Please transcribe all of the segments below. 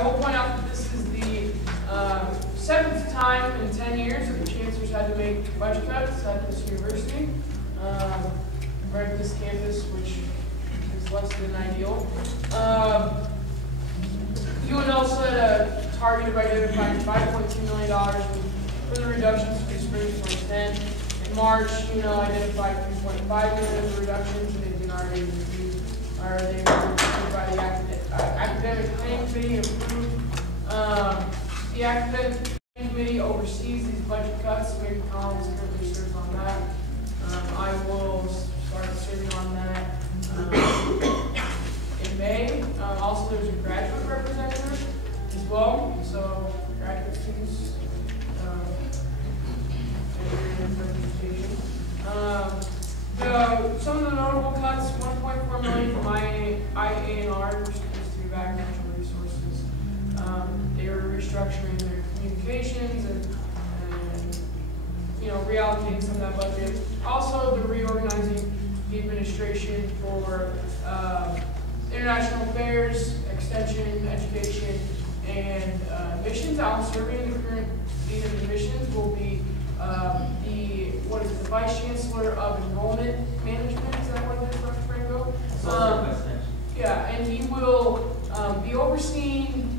I will point out that this is the 7th time in 10 years that the chancellors had to make budget cuts at this university, right at this campus, which is less than ideal. UNL set a target of identifying $5.2 million for the reductions for the spring of 2010. In March, UNL identified $3.5 million of reductions, and they've been already reviewed, or they were reviewed by the Academic Planning Committee and approved. The Academic Planning Committee oversees these budget cuts. Maybe Collins currently serves on that. I will start serving on that in May. Also, there's a graduate representative as well. So, graduate students representation. Some of the notable cuts: $1.4 million from IANR, which is to back natural resources. They were restructuring their communications and reallocating some of that budget. Also, they're reorganizing the administration for international affairs, extension, education, and missions. Alan Serving, the current dean of admissions, will be the Vice Chancellor of Enrollment Management. Is that what it is, Dr. Franco? Yeah, and he will be overseeing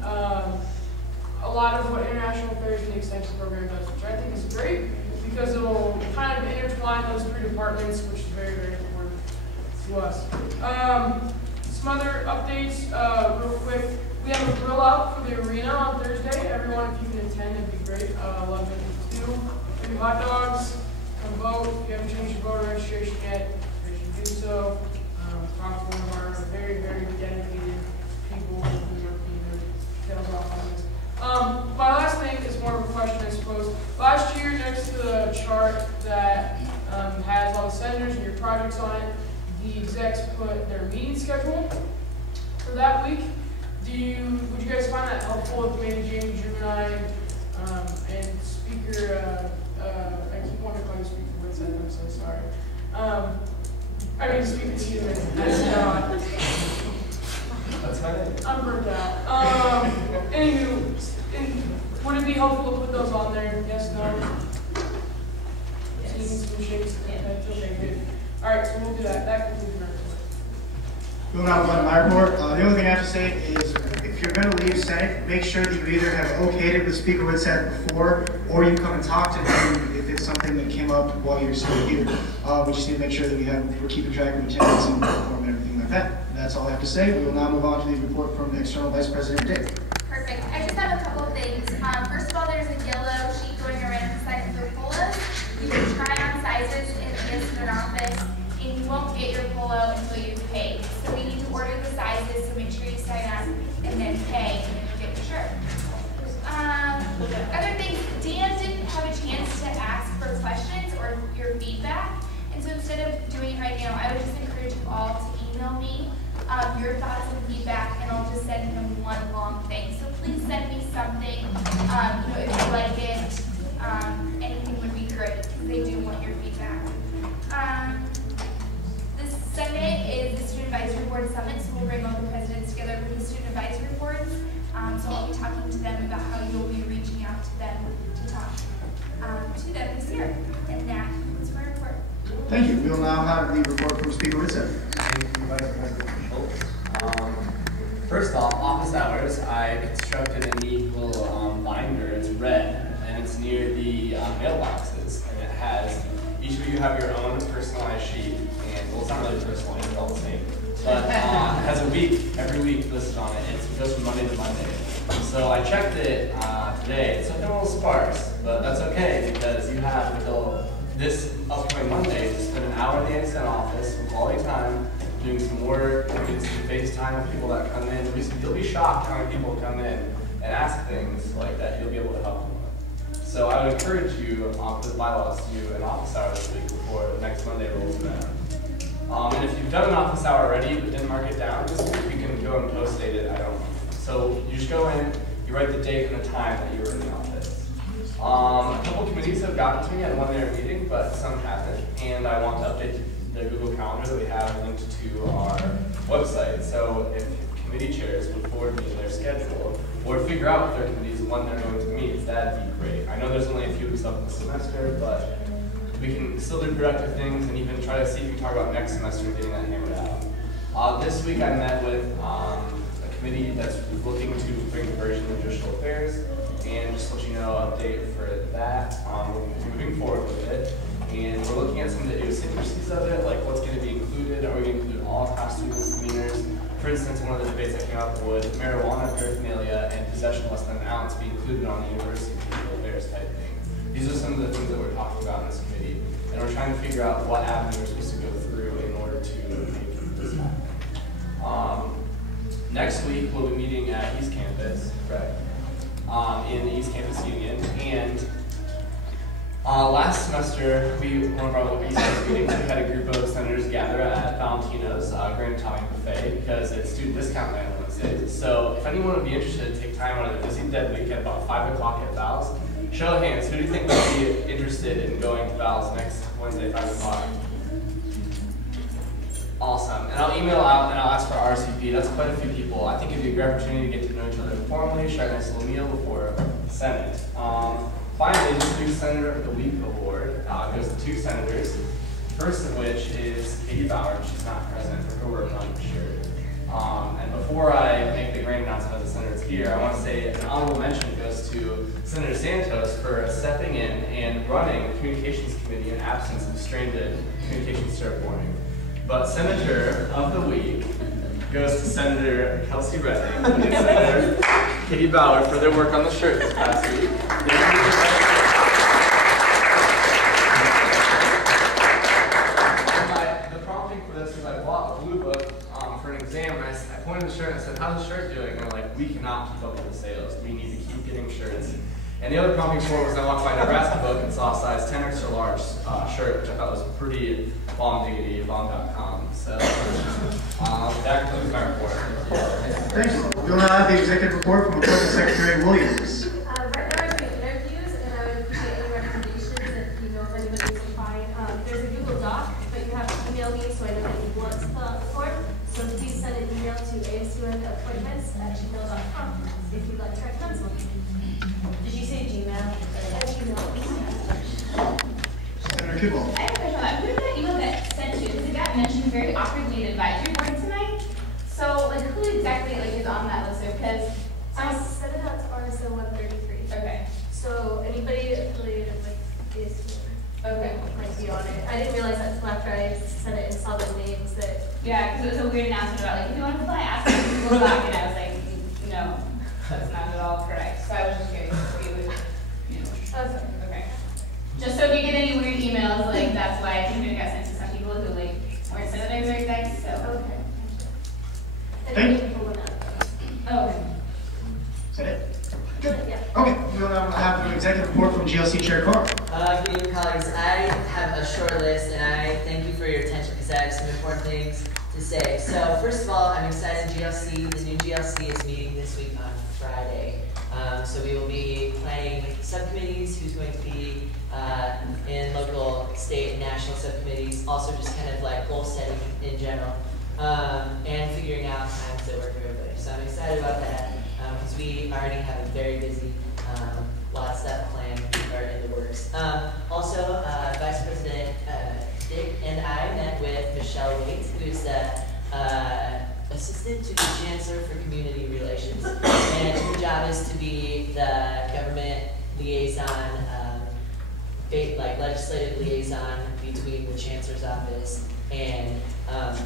a lot of what international affairs and the extension program does, which I think is great because it will kind of intertwine those three departments, which is very, very important to us. Some other updates, real quick. We have a grill out for the arena on Thursday. Everyone, if you can attend, it'd be great. 11 to 2. 3 hot dogs. Come vote. If you haven't changed your voter registration yet, you should do so. Talk to one of our very, very dedicated people who are keeping their tails off on this. My last thing is more of a question, I suppose. Last year, next to the chart that has all the senators and your projects on it, the execs put their meeting schedule for that week. Would you guys find that helpful if maybe Jamie, Drew, and I, and Speaker, I keep wanting to call you Speaker Whitsett, I'm so sorry. I mean, Speaker Steven. That's my name. I'm burnt out. Anywho, would it be helpful to put those on there? Yes, no? Yes. Some shakes. Okay, good. All right, so we'll do that. That concludes my report. We'll now move on to my report. The only thing I have to say is, if you're going to leave Senate, make sure that you either have okayed it with Speaker Whitsett before, or you come and talk to him if it's something that came up while you're still here. We just need to make sure that we're keeping track of attendance and perform and everything like that. That's all I have to say. We will now move on to the report from External Vice President Dave. Perfect. I just have a couple of things. First of all, there's a yellow sheet going around the side of the polos. You can try on sizes in the ASUN office, and you won't get your polo until you pay. So we need to order the sizes, so make sure you sign up and then pay, and then you get your shirt. Other things, Dan didn't have a chance to ask for questions or your feedback, and so instead of doing it right now, I would just encourage you all to email me your thoughts and feedback, and I'll just send him one long thing. So please send me something, if you like it, anything would be great, because they do want your feedback. This Sunday is the Student Advisory Board Summit, so we'll bring all the presidents together for the Student Advisory Boards. So I'll be talking to them about how you'll be reaching out to them to talk to them this year. And that concludes my report. Thank you. We will now have the report from Speaker Whitsett. Thank you, Vice President Schultz. First off, office hours. I constructed a neat little binder. It's red, and it's near the mailboxes, and it has, each of you have your own personalized sheet, and well, it's not really personalized, it's all the same, but it has a week, every week listed on it. It goes from Monday to Monday. So I checked it today. It's looking a little sparse, but that's okay, because you have until this upcoming Monday to spend an hour in the ASUN office with quality time, doing some work, getting some FaceTime with people that come in. You'll be shocked how many people come in and ask things like that you'll be able to help them with. So I would encourage you, for the bylaws, to do an office hour this week before next Monday rolls around. And if you've done an office hour already but didn't mark it down this week, you can go and post-date it. So you just go in, you write the date and the time that you were in the office. A couple committees have gotten to me on when they're meeting, but some haven't. And I want to update the Google Calendar that we have linked to our website. So if committee chairs would forward me their schedule, or figure out with their committees when they're going to meet. That'd be great. I know there's only a few weeks left in the semester, but we can still do productive things and even try to see if we can talk about next semester and getting that hammered out. This week I met with a committee that's looking to bring diversion to judicial affairs, and just to let you know, update for that. We're moving forward with it, and we're looking at some of the idiosyncrasies of it, like what's going to be included. Are we going to include all class misdemeanors? For instance, one of the debates that came out would marijuana paraphernalia and possession less than an ounce be included on the university judicial affairs type thing. These are some of the things that we're talking about in this committee, and we're trying to figure out what avenue we're supposed to go through in order to make this happen. Next week, we'll be meeting at East Campus, correct? In the East Campus Union, and last semester, one of our East Campus meetings, we had a group of senators gather at Valentino's Grand Italian Buffet because it's student discount night on Wednesdays. So if anyone would be interested to take time out of the busy dead week at about 5 o'clock at Val's, show of hands, who do you think would be interested in going to Val's next Wednesday, 5 o'clock? Awesome. And I'll email out and I'll ask for RSVP. That's quite a few people. I think it'd be a great opportunity to get to know each other informally, share a nice little meal before Senate. Finally, the New Senator of the Week award goes to 2 senators. First of which is Katie Bauer. She's not present for her work on the shirt. And before I make the grand announcement of the senators here, I want to say an honorable mention goes to Senator Santos for stepping in and running the Communications Committee in absence of stranded communications chair warning. But Senator of the Week goes to Senator Kelsey Redding and Senator Katie Bauer for their work on the shirt this past week. The prompting for this is I bought a blue book for an exam, and I pointed to the shirt and I said, "How's the shirt doing?" And they're like, "We cannot keep up with the sales. We need to keep getting shirts." And the other prompting for it was I walked by a Nebraska book and saw a size 10 extra large shirt, which I thought was pretty bomb diggity, bomb.com. So that concludes my report. Thank you. We'll now have the executive report from Appointment Secretary Williams. Right now we're doing interviews, and I would appreciate any recommendations if you know of anybody who's applying. There's a Google Doc, but you have to email me so I know that you want to fill out the form. So please send an email to ASUNappointments@gmail.com if you'd like to recommend someone. Did you say Gmail? Senator Kidwell. I have a question on that. Who did that email get sent to? Because it got mentioned very awkwardly in advisory board tonight. So, like, who exactly is on that list? Because I sent it out to RSO 133. okay, So anybody affiliated with ASUN might be on it. I didn't realize that until after I sent it and saw the names that. yeah, because it was a weird announcement about like, if you want to apply, ask me to Google Doc, and I was like, no, that's not at all correct. So I was just curious if you would, okay. Just so if you get any weird emails, like that's why I think it got sent to some people who like weren't senators or execs. So Okay. And Thank you can pull it up. oh, okay. Is that it? Good. Yeah. Okay, we'll now have the executive report from GLC Chair Carr. Good evening, colleagues. I have a short list, and I thank you for your attention because I have some important things to say. So, first of all, I'm excited. The new GLC is meeting this week on Friday. So we will be planning subcommittees, who's going to be in local, state, and national subcommittees. Also, just kind of like goal setting in general, and figuring out times that work for everybody. So I'm excited about that. Because we already have a very busy, lot of stuff planned or in the works. Also, Vice President Dick and I met with Michelle Waite, who's the Assistant to the Chancellor for Community Relations. And her job is to be the government liaison, like legislative liaison between the Chancellor's office and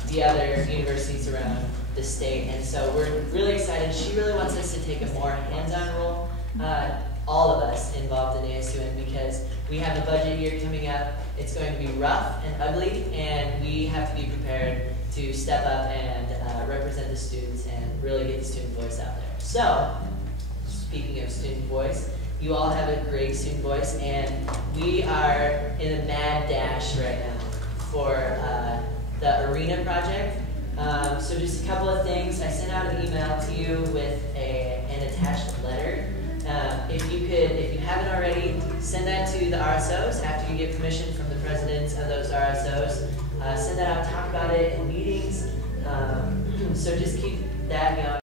the other universities around the state. And so we're really excited. She really wants us to take a more hands-on role, all of us involved in ASUN, because we have a budget year coming up. It's going to be rough and ugly, and we have to be prepared to step up and represent the students and really get the student voice out there. So, speaking of student voice, you all have a great student voice, and we are in a mad dash right now for the arena project. So just a couple of things. I sent out an email to you with an attached letter. If you haven't already, send that to the RSOs after you get permission from the presidents of those RSOs. Send that out, talk about it in meetings. So just keep that going.